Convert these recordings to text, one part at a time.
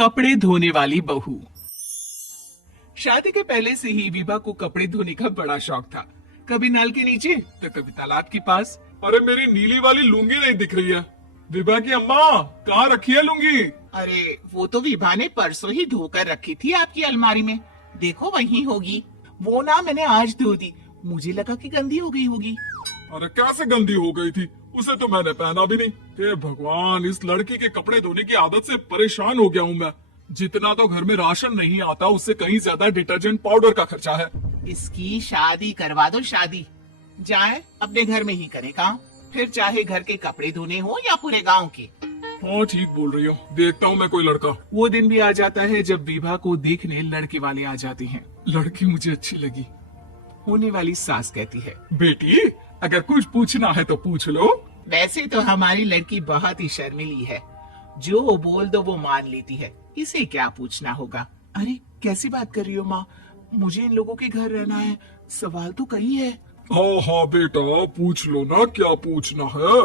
कपड़े धोने वाली बहू। शादी के पहले से ही विभा को कपड़े धोने का बड़ा शौक था। कभी नल के नीचे तो कभी तालाब के पास। अरे मेरी नीली वाली लुंगी नहीं दिख रही है। विभा की अम्मा, कहाँ रखी है लुंगी? अरे वो तो विभा ने परसों ही धोकर रखी थी आपकी अलमारी में, देखो वहीं होगी। वो ना मैंने आज धो दी, मुझे लगा कि गंदी हो गई होगी। अरे कैसे गंदी हो गई थी? उसे तो मैंने पहना भी नहीं। हे भगवान, इस लड़की के कपड़े धोने की आदत से परेशान हो गया हूँ मैं। जितना तो घर में राशन नहीं आता, उससे कहीं ज्यादा डिटर्जेंट पाउडर का खर्चा है। इसकी शादी करवा दो, शादी जाए अपने घर में ही करे काम, फिर चाहे घर के कपड़े धोने हो या पूरे गांव के। हाँ ठीक बोल रही हो, देखता हूँ मैं कोई लड़का। वो दिन भी आ जाता है जब विभा को देखने लड़के वाले आ जाते हैं। लड़की मुझे अच्छी लगी। होने वाली सास कहती है, बेटी अगर कुछ पूछना है तो पूछ लो। वैसे तो हमारी लड़की बहुत ही शर्मीली है, जो बोल दो वो मान लेती है, इसे क्या पूछना होगा। अरे कैसी बात कर रही हो माँ, मुझे इन लोगों के घर रहना है, सवाल तो कई है। हाँ हाँ बेटा, पूछ लो ना, क्या पूछना है।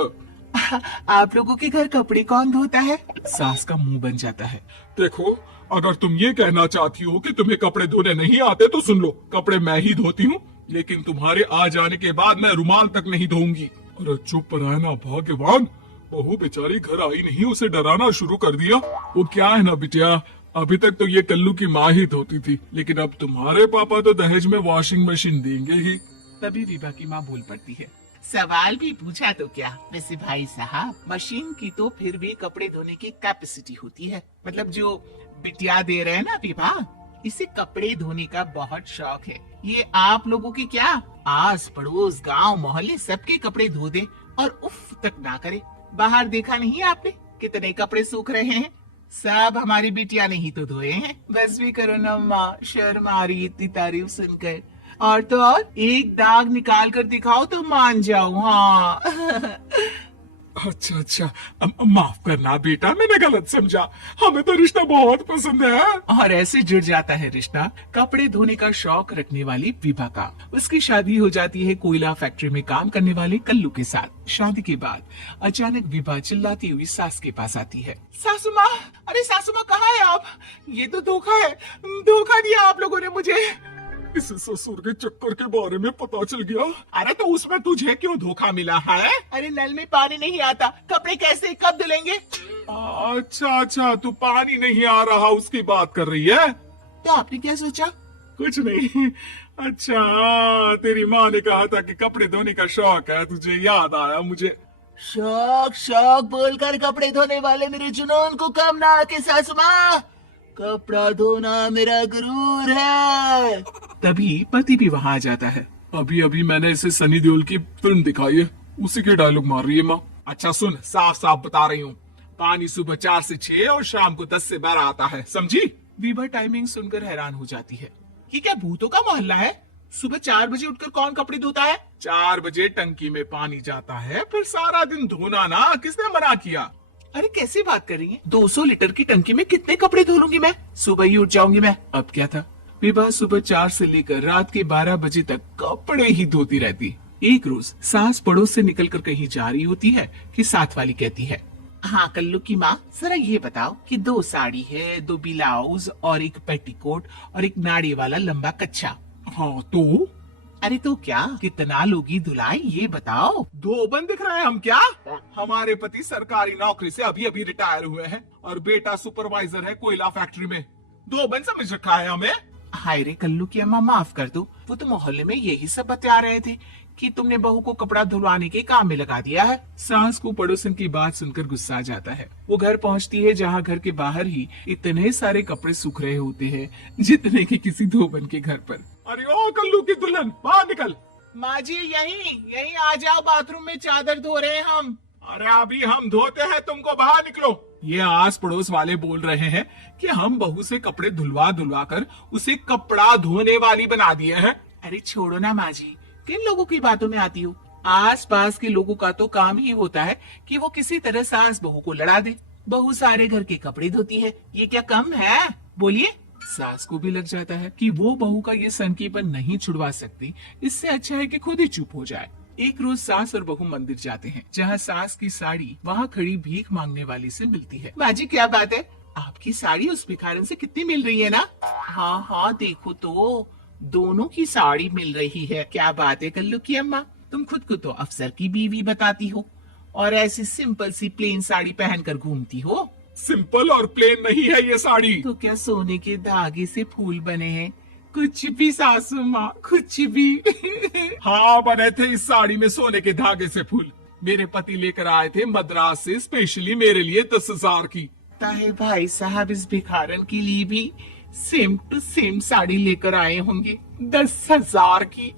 आप लोगों के घर कपड़े कौन धोता है? सास का मुंह बन जाता है। देखो, अगर तुम ये कहना चाहती हो कि तुम्हें कपड़े धोने नहीं आते तो सुन लो, कपड़े मैं ही धोती हूँ, लेकिन तुम्हारे आ जाने के बाद मैं रुमाल तक नहीं धोऊंगी। अरे चुप रहना भाग्यवान, बहू बेचारी घर आई नहीं, उसे डराना शुरू कर दिया। वो क्या है ना बिटिया, अभी तक तो ये कल्लू की माँ ही धोती थी, लेकिन अब तुम्हारे पापा तो दहेज में वॉशिंग मशीन देंगे ही। तभी विभा की माँ बोल पड़ती है, सवाल भी पूछा तो क्या, वैसे भाई साहब मशीन की तो फिर भी कपड़े धोने की कैपेसिटी होती है। मतलब जो बिटिया दे रहे हैं ना विभा, इसे कपड़े धोने का बहुत शौक है। ये आप लोगों की क्या, आस पड़ोस गांव मोहल्ले सबके कपड़े धो दे और उफ तक ना करे। बाहर देखा नहीं आपने कितने कपड़े सूख रहे हैं, सब हमारी बिटिया ने ही तो धोए हैं। बस भी करो ना माँ, शर्म आ रही इतनी तारीफ सुनकर। और तो और एक दाग निकाल कर दिखाओ तो मान जाओ। हाँ अच्छा, माफ करना बेटा, मैंने गलत समझा। हमें तो रिश्ता बहुत पसंद है। और ऐसे जुड़ जाता है रिश्ता कपड़े धोने का शौक रखने वाली विभा का। उसकी शादी हो जाती है कोयला फैक्ट्री में काम करने वाले कल्लू के साथ। शादी के बाद अचानक विभा चिल्लाती हुई सास के पास आती है, सासू माँ, अरे सासू माँ कहाँ है आप? ये तो धोखा है, धोखा दिया आप लोगों ने मुझे। इस ससुर के चक्कर के बारे में पता चल गया। अरे तो उसमें तुझे क्यों धोखा मिला है? अरे नल में पानी नहीं आता, कपड़े कैसे कब धुलेंगे? अच्छा, तू पानी नहीं आ रहा उसकी बात कर रही है। तो आपने क्या सोचा? कुछ नहीं। अच्छा, तेरी माँ ने कहा था कि कपड़े धोने का शौक है, तुझे याद आया मुझे। शौक बोलकर कपड़े धोने वाले मेरे जुनून को कम ना आके सासू माँ, कपड़ा धोना मेरा गुरूर है। तभी पति भी वहाँ आ जाता है। अभी मैंने इसे सनी देओल की फिल्म दिखाई है, उसी के डायलॉग मार रही है माँ। अच्छा सुन, साफ साफ बता रही हूँ, पानी सुबह 4 से 6 और शाम को 10 से 12 आता है, समझी? विभा टाइमिंग सुनकर हैरान हो जाती है। ये क्या भूतों का मोहल्ला है? सुबह 4 बजे उठकर कौन कपड़े धोता है? 4 बजे टंकी में पानी जाता है, फिर सारा दिन धोना ना, किसने मना किया? अरे कैसी बात कर रही है? 200 लीटर की टंकी में कितने कपड़े धो लूंगी मैं, सुबह ही उठ जाऊंगी मैं। अब क्या था, विभा सुबह 4 से लेकर रात के 12 बजे तक कपड़े ही धोती रहती। एक रोज सास पड़ोस से निकलकर कहीं जा रही होती है कि साथ वाली कहती है, हाँ कल्लू की माँ, जरा ये बताओ कि 2 साड़ी है, 2 ब्लाउज और एक पेटीकोट और एक नाड़ी वाला लंबा कच्छा। हाँ तो? अरे तो क्या, कितना लोगी धुलाई ये बताओ। 2 बन दिख रहे हैं हम क्या? हमारे पति सरकारी नौकरी से अभी रिटायर हुए हैं और बेटा सुपरवाइजर है कोयला फैक्ट्री में। 2 बन समझ रखा है हमें। हाय रे कल्लू की अम्मा, माफ कर दो, वो तो मोहल्ले में यही सब बता रहे थे कि तुमने बहू को कपड़ा धुलवाने के काम में लगा दिया है। सास को पड़ोसन की बात सुनकर गुस्सा आ जाता है। वो घर पहुंचती है जहां घर के बाहर ही इतने सारे कपड़े सूख रहे होते हैं जितने कि किसी धोबन के घर पर। अरे ओ कल्लू की दुल्हन, बाहर निकल। माँ जी यहीं आ जाओ, बाथरूम में चादर धो रहे हैं हम। अरे अभी हम धोते हैं, तुमको बाहर निकलो। ये आस पड़ोस वाले बोल रहे हैं कि हम बहू से कपड़े धुलवा कर उसे कपड़ा धोने वाली बना दिए हैं। अरे छोड़ो ना माँ जी, किन लोगों की बातों में आती हो? आस पास के लोगों का तो काम ही होता है कि वो किसी तरह सास बहू को लड़ा दे। बहू सारे घर के कपड़े धोती है, ये क्या कम है? बोलिए। सास को भी लग जाता है कि वो बहू का ये सनकीपन नहीं छुड़वा सकती, इससे अच्छा है कि खुद ही चुप हो जाए। एक रोज सास और बहू मंदिर जाते हैं, जहाँ सास की साड़ी वहाँ खड़ी भीख मांगने वाली से मिलती है। बाजी क्या बात है, आपकी साड़ी उस भिखारन से कितनी मिल रही है ना? हाँ हाँ, देखो तो दोनों की साड़ी मिल रही है। क्या बात है कल्लू की अम्मा, तुम खुद को तो अफसर की बीवी बताती हो और ऐसी सिंपल सी प्लेन साड़ी पहनकर घूमती हो। सिंपल और प्लेन नहीं है ये साड़ी। तो क्या सोने के धागे से फूल बने हैं? कुछ भी सासू माँ, कुछ भी। हाँ, बने थे इस साड़ी में सोने के धागे से फूल। मेरे पति लेकर आए थे मद्रास से स्पेशली मेरे लिए 10,000 की। ताहे भाई साहब इस भिखारन के लिए भी सेम टू सेम साड़ी लेकर आए होंगे 10,000 की।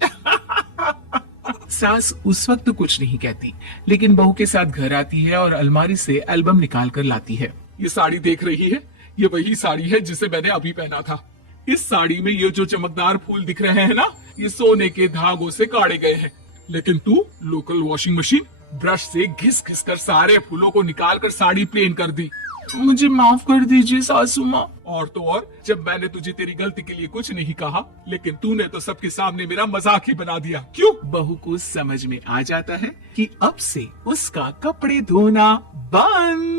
सास उस वक्त तो कुछ नहीं कहती, लेकिन बहू के साथ घर आती है और अलमारी से एल्बम निकाल कर लाती है। ये साड़ी देख रही है, ये वही साड़ी है जिसे मैंने अभी पहना था। इस साड़ी में ये जो चमकदार फूल दिख रहे हैं ना, ये सोने के धागों से काटे गए हैं। लेकिन तू लोकल वॉशिंग मशीन ब्रश से घिस घिस कर सारे फूलों को निकाल कर साड़ी प्लेन कर दी। मुझे माफ कर दीजिए सासू माँ। और तो और, जब मैंने तुझे तेरी गलती के लिए कुछ नहीं कहा, लेकिन तूने तो सबके सामने मेरा मजाक ही बना दिया। क्यों? बहू को समझ में आ जाता है कि अब से उसका कपड़े धोना बंद।